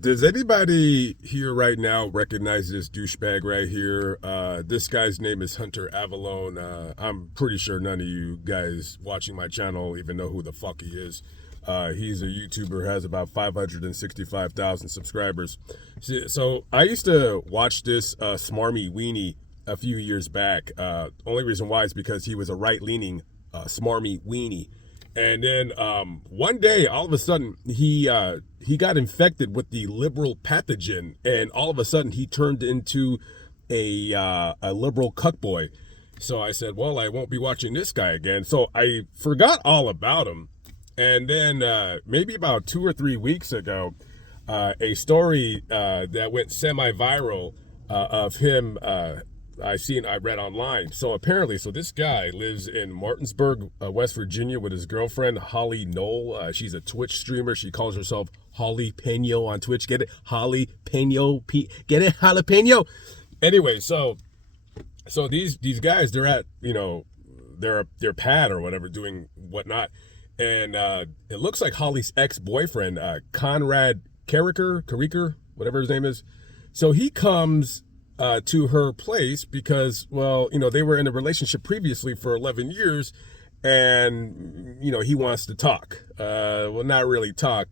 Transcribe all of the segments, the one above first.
Does anybody here right now recognize this douchebag right here? This guy's name is Hunter Avalone. I'm pretty sure none of you guys watching my channel even know who the fuck he is. He's a YouTuber, has about 565,000 subscribers. So I used to watch this smarmy weenie a few years back. Only reason why is because he was a right-leaning smarmy weenie. And then one day, all of a sudden, he got infected with the liberal pathogen, and all of a sudden, he turned into a liberal cuckboy. So I said, well, I won't be watching this guy again. So I forgot all about him. And then maybe about 2 or 3 weeks ago, a story that went semi-viral of him I read online. So apparently, this guy lives in Martinsburg, West Virginia with his girlfriend, Holly Knoll. She's a Twitch streamer. She calls herself Holly Peno on Twitch. Get it? Holly Peno. Get it? Jalapeno. Anyway, so these guys, they're at, their pad or whatever, doing whatnot. And it looks like Holly's ex-boyfriend, Conrad Carricker, whatever his name is. So he comes to her place because, well, they were in a relationship previously for 11 years, and, he wants to talk. Well, not really talk.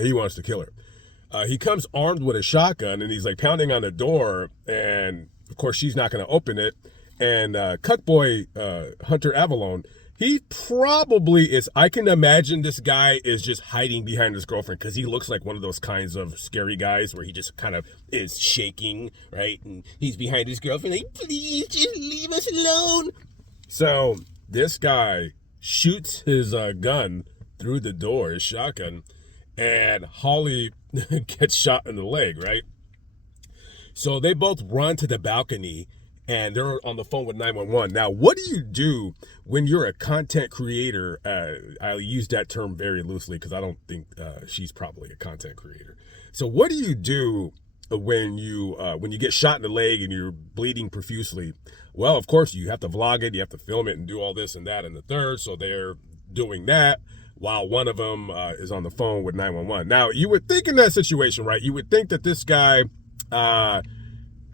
He wants to kill her. He comes armed with a shotgun, and he's, pounding on the door, and, of course, she's not going to open it. And Cuckboy Hunter Avalone, he probably is. I can imagine this guy is just hiding behind his girlfriend because he looks like one of those kinds of scary guys where he just kind of is shaking, right? And he's behind his girlfriend, like, please just leave us alone. So this guy shoots his gun through the door, his shotgun, and Holly gets shot in the leg, right? So they both run to the balcony, and they're on the phone with 911. Now, what do you do when you're a content creator? I use that term very loosely because I don't think she's probably a content creator. So what do you do when you get shot in the leg and you're bleeding profusely? Well, of course, you have to vlog it, you have to film it and do all this and that and the third. So they're doing that while one of them is on the phone with 911. Now, you would think in that situation, right? You would think that this guy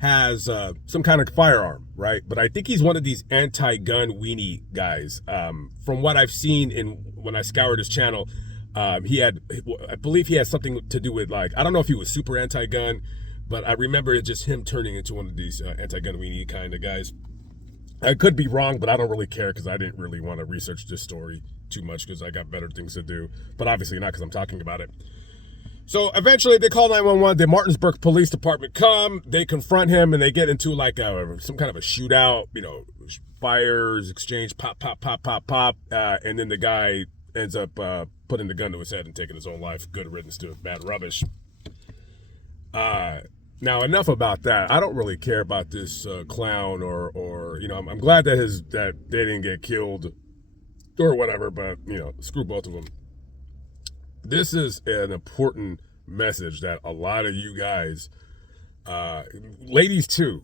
has some kind of firearm, right? But I think he's one of these anti-gun weenie guys. From what I've seen when I scoured his channel, I believe he had something to do with, I don't know if he was super anti-gun, but I remember it just him turning into one of these anti-gun weenie kind of guys. I could be wrong, but I don't really care because I didn't really want to research this story too much because I got better things to do. But obviously not because I'm talking about it. So eventually they call 911. The Martinsburg Police Department come. They confront him and they get into some kind of a shootout. Fires, exchange, pop, pop, pop, pop, pop. And then the guy ends up putting the gun to his head and taking his own life. Good riddance to bad rubbish. Now enough about that. I don't really care about this clown or I'm glad that they didn't get killed or whatever. But screw both of them. This is an important message that a lot of you guys, ladies too,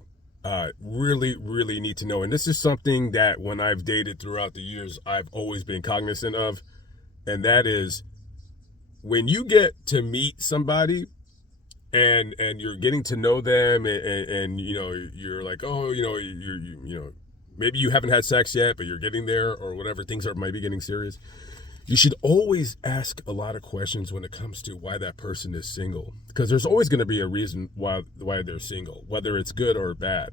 really, really need to know. And this is something that when I've dated throughout the years, I've always been cognizant of. And that is when you get to meet somebody and you're getting to know them and you're like, oh, maybe you haven't had sex yet, but you're getting there or whatever, things might be getting serious. You should always ask a lot of questions when it comes to why that person is single, because there's always going to be a reason why they're single, whether it's good or bad.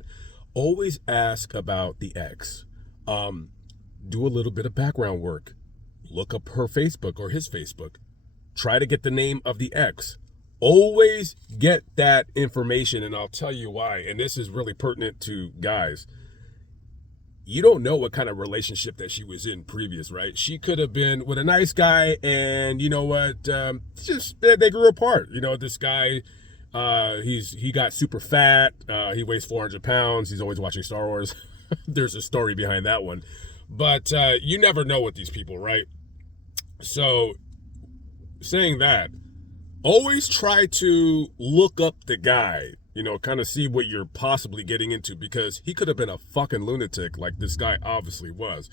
Always ask about the ex. Do a little bit of background work. Look up her Facebook or his Facebook. Try to get the name of the ex. Always get that information, and I'll tell you why. And this is really pertinent to guys. You don't know what kind of relationship that she was in previous, right? She could have been with a nice guy, and you know what? Just they grew apart. This guy, he got super fat. He weighs 400 pounds. He's always watching Star Wars. There's a story behind that one, but you never know with these people, right? So, saying that, always try to look up the guy. Kind of see what you're possibly getting into, because he could have been a fucking lunatic like this guy obviously was.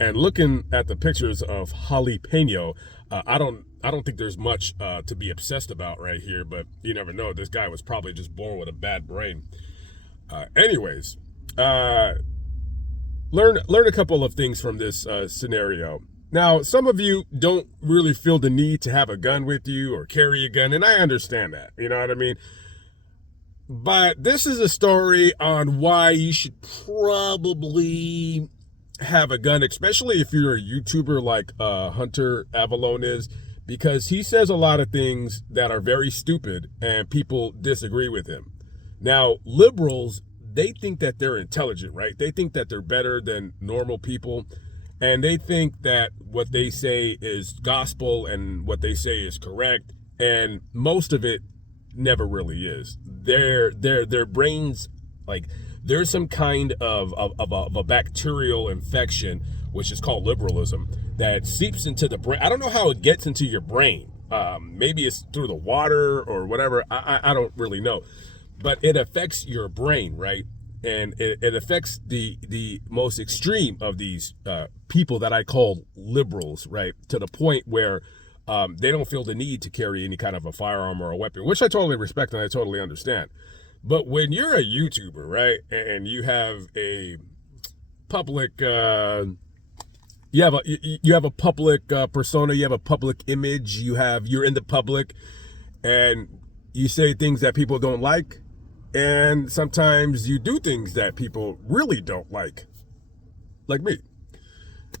And looking at the pictures of jalapeno, I don't think there's much to be obsessed about right here, but you never know. This guy was probably just born with a bad brain. Anyways, learn a couple of things from this scenario. Now, some of you don't really feel the need to have a gun with you or carry a gun, and I understand that. You know what I mean? But this is a story on why you should probably have a gun, especially if you're a YouTuber like Hunter Avalon is, because he says a lot of things that are very stupid and people disagree with him. Now, liberals, they think that they're intelligent, right? They think that they're better than normal people. And they think that what they say is gospel and what they say is correct. And most of it never really is. Their brains, like, there's some kind of a bacterial infection, which is called liberalism, that seeps into the brain. I don't know how it gets into your brain. Maybe it's through the water or whatever. I don't really know. But it affects your brain, right? And it affects the most extreme of these people that I call liberals, right? To the point where they don't feel the need to carry any kind of a firearm or a weapon, which I totally respect and I totally understand. But when you're a YouTuber, right, and you have a public, you have a public persona, you have a public image, you're in the public, and you say things that people don't like. And sometimes you do things that people really don't like me.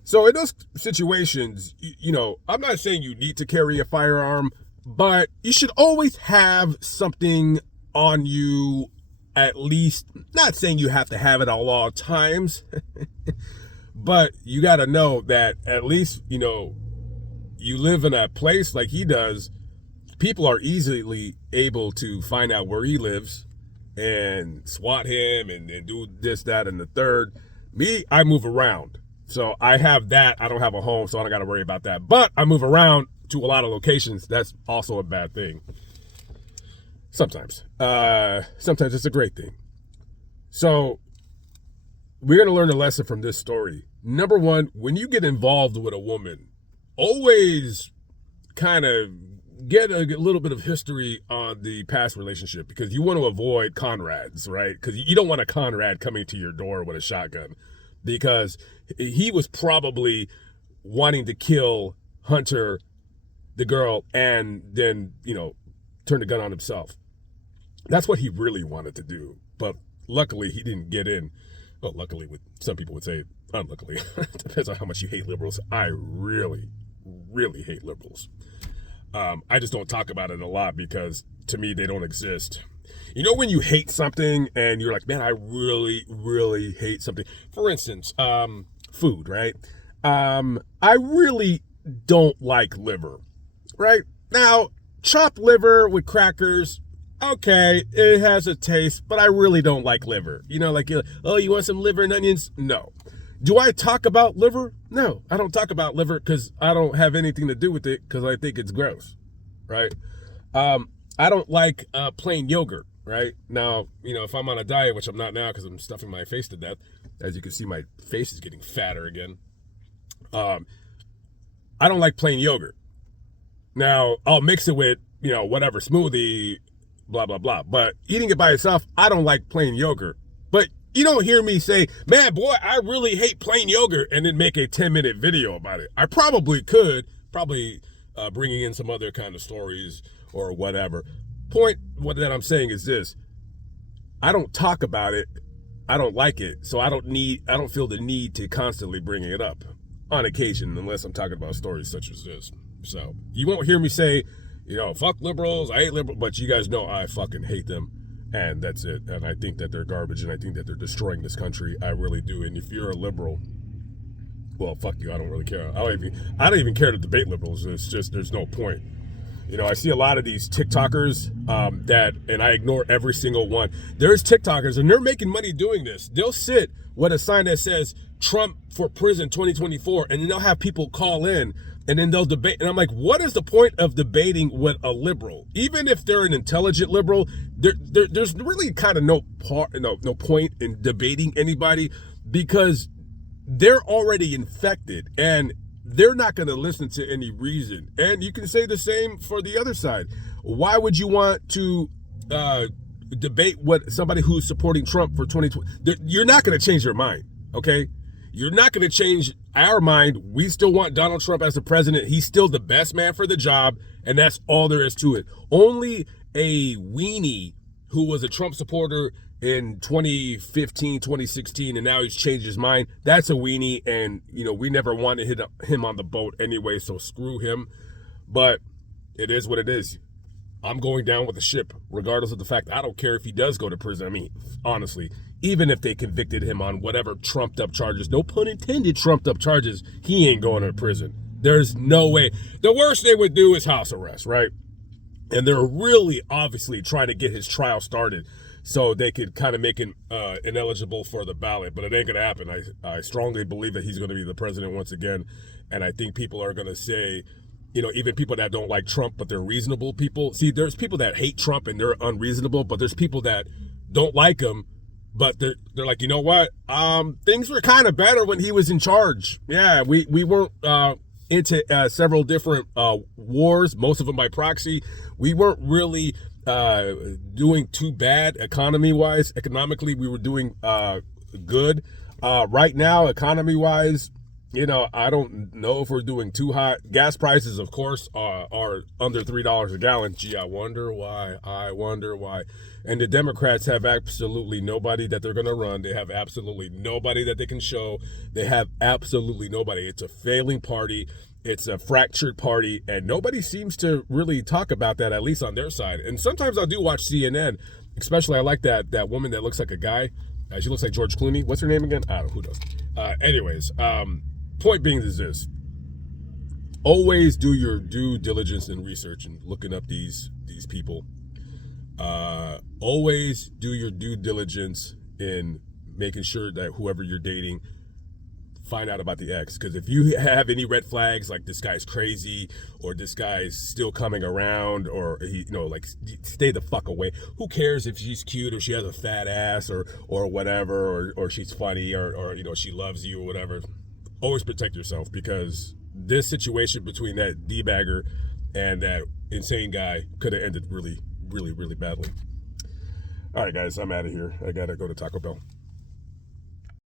So in those situations, you know, I'm not saying you need to carry a firearm, but you should always have something on you, at least. Not saying you have to have it at all times, but you got to know that at least, you know, you live in a place like he does. People are easily able to find out where he lives and SWAT him and do this, that, and the third. Me, I move around. So I have that. I don't have a home, so I don't got to worry about that. But I move around to a lot of locations. That's also a bad thing. Sometimes. Sometimes it's a great thing. So we're going to learn a lesson from this story. Number one, when you get involved with a woman, always kind of get a little bit of history on the past relationship, because you want to avoid Conrads, right? Because you don't want a Conrad coming to your door with a shotgun, because he was probably wanting to kill Hunter, the girl, and then, you know, turn the gun on himself. That's what he really wanted to do. But luckily, he didn't get in. Well, luckily, some people would say unluckily. Depends on how much you hate liberals. I really, really hate liberals. I just don't talk about it a lot because to me, they don't exist. You know, when you hate something and you're like, man, I really, really hate something. For instance, food, right? I really don't like liver, right? Now, chopped liver with crackers, okay, it has a taste, but I really don't like liver. You know, like, oh, you want some liver and onions? No. Do I talk about liver? No, I don't talk about liver because I don't have anything to do with it because I think it's gross, right? I don't like plain yogurt, right? Now, you know, if I'm on a diet, which I'm not now because I'm stuffing my face to death, as you can see, my face is getting fatter again. I don't like plain yogurt. Now, I'll mix it with, you know, whatever smoothie, blah, blah, blah. But eating it by itself, I don't like plain yogurt. But you don't hear me say, man, boy, I really hate plain yogurt, and then make a 10-minute video about it. I probably could, bringing in some other kind of stories or whatever. Point what that I'm saying is this. I don't talk about it. I don't like it. So I don't feel the need to constantly bring it up on occasion, unless I'm talking about stories such as this. So you won't hear me say, you know, fuck liberals, I hate liberals, but you guys know I fucking hate them. And that's it. And I think that they're garbage, and I think that they're destroying this country. I really do. And if you're a liberal, well, fuck you. I don't really care. I don't even care to debate liberals. It's just, there's no point. You know, I see a lot of these TikTokers and I ignore every single one. There's TikTokers, and they're making money doing this. They'll sit with a sign that says Trump for prison 2024, and then they'll have people call in, and then they'll debate. And I'm like, what is the point of debating with a liberal? Even if they're an intelligent liberal, there's really kind of no point in debating anybody, because they're already infected, and they're not going to listen to any reason. And you can say the same for the other side. Why would you want to debate what somebody who's supporting Trump for 2020? You're not going to change your mind, okay? You're not going to change our mind. We still want Donald Trump as the president. He's still the best man for the job, and that's all there is to it. Only a weenie who was a Trump supporter in 2015, 2016, and now he's changed his mind. That's a weenie, and, you know, we never wanted to hit him on the boat anyway, so screw him. But it is what it is. I'm going down with the ship, regardless of the fact I don't care if he does go to prison. I mean, honestly, even if they convicted him on whatever trumped-up charges, no pun intended, trumped-up charges, he ain't going to prison. There's no way. The worst they would do is house arrest, right? And they're really obviously trying to get his trial started so they could kind of make him ineligible for the ballot. But it ain't going to happen. I strongly believe that he's going to be the president once again. And I think people are going to say, you know, even people that don't like Trump, but they're reasonable people. See, there's people that hate Trump and they're unreasonable, but there's people that don't like him, but they're like, you know what? Things were kind of better when he was in charge. Yeah, we weren't into several different wars, most of them by proxy. We weren't really doing too bad economy-wise. Economically, we were doing good. Right now, economy-wise, you know, I don't know if we're doing too hot. Gas prices, of course, are under $3 a gallon. Gee, I wonder why. And the Democrats have absolutely nobody that they're going to run. They have absolutely nobody that they can show. They have absolutely nobody. It's a failing party. It's a fractured party, and nobody seems to really talk about that, at least on their side. And sometimes I do watch CNN, especially I like that woman that looks like a guy. She looks like George Clooney. What's her name again? I don't know. Who knows? Anyways, point being is this. Always do your due diligence and research and looking up these people. Always do your due diligence in making sure that whoever you're dating, find out about the ex. Because if you have any red flags, like this guy's crazy, or this guy's still coming around, or he, you know, like, stay the fuck away. Who cares if she's cute or she has a fat ass or whatever, or she's funny, or you know, she loves you or whatever. Always protect yourself, because this situation between that D-bagger and that insane guy could have ended really, really, really badly. All right, guys, I'm out of here. I gotta go to Taco Bell.